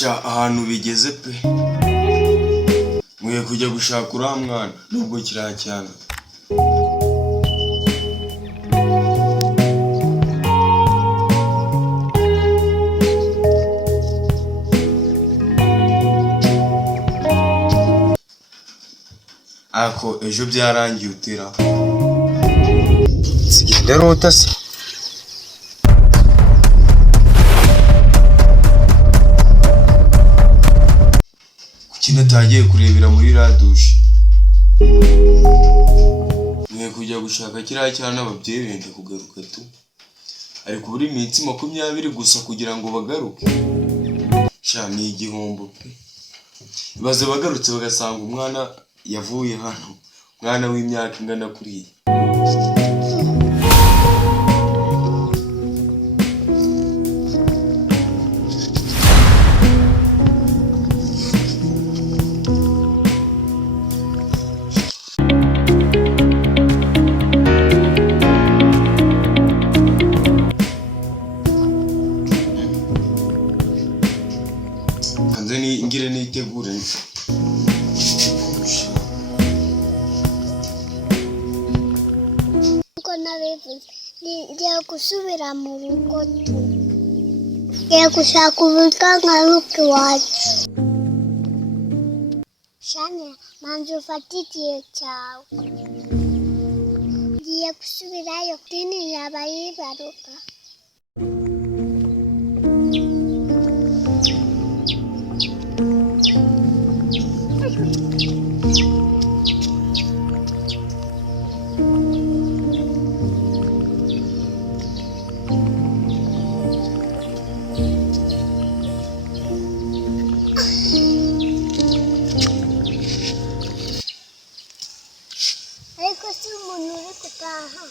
sha ahantu bigeze pe, mwiye kujya gushaka uriya mwana nubwo kiriya cyane. Ako ejo byarangiye utera sigende rota se. Kuki natagiye kurebera muri radushe? Mwiye kujya gushaka kiriya cyane ababyeyi bende kugaruka tu, ariko buri minsi 20 gusa kugira ngo bagaruke. Sha ni igihombo pe, baze bagarutse bagasanga umwana yavuye hano, umwana w'imyaka ingana kuriya. Kanze ngire nitegure uko nabivuze, ngiye gusubira mu rugo tu, ngiye gushaka uburyo nkaruka iwacu. Shane manzi ufate igihe cyawe, ngiye gusubirayo dini yaba yibaruka. Ariko si umuntu uri gutaha,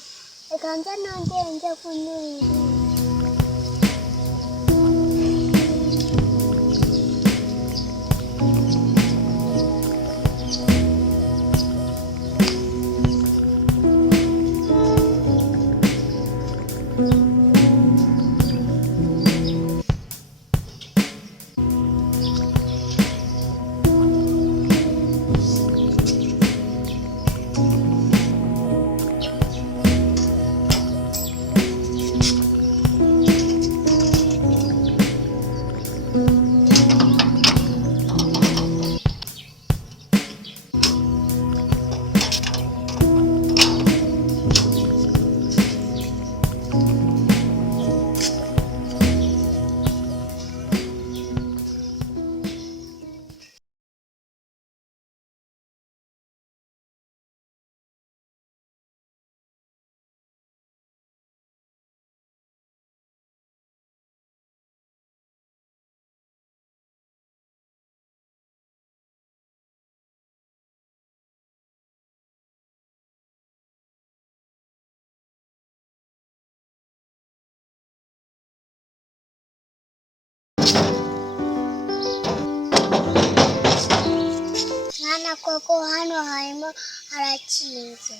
reka nze nongere njye kunyurira. Mwana koko hano harimo harakinze.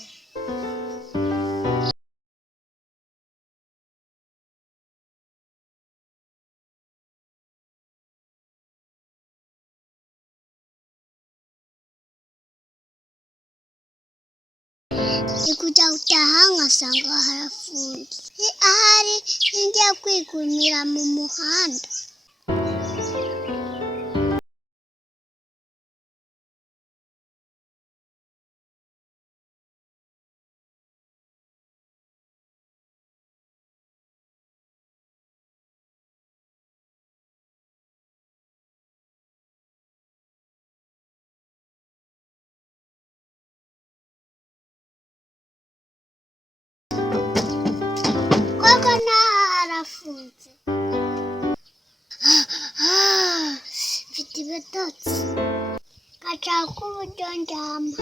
Ndi kujya gutaha nkasanga harafunze, ahari njya kwigumira mu muhanda. Koko naho harafunze. Mfite ibitotsi, ngashaka uburyo ndyama.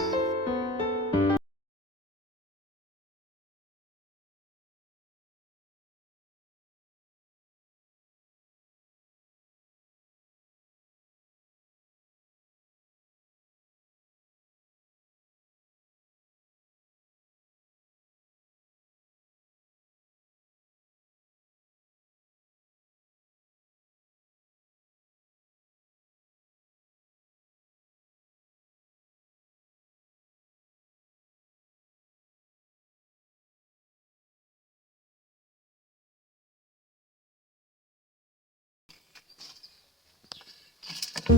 Hi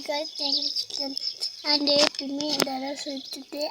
guys, thank you and me that I said today.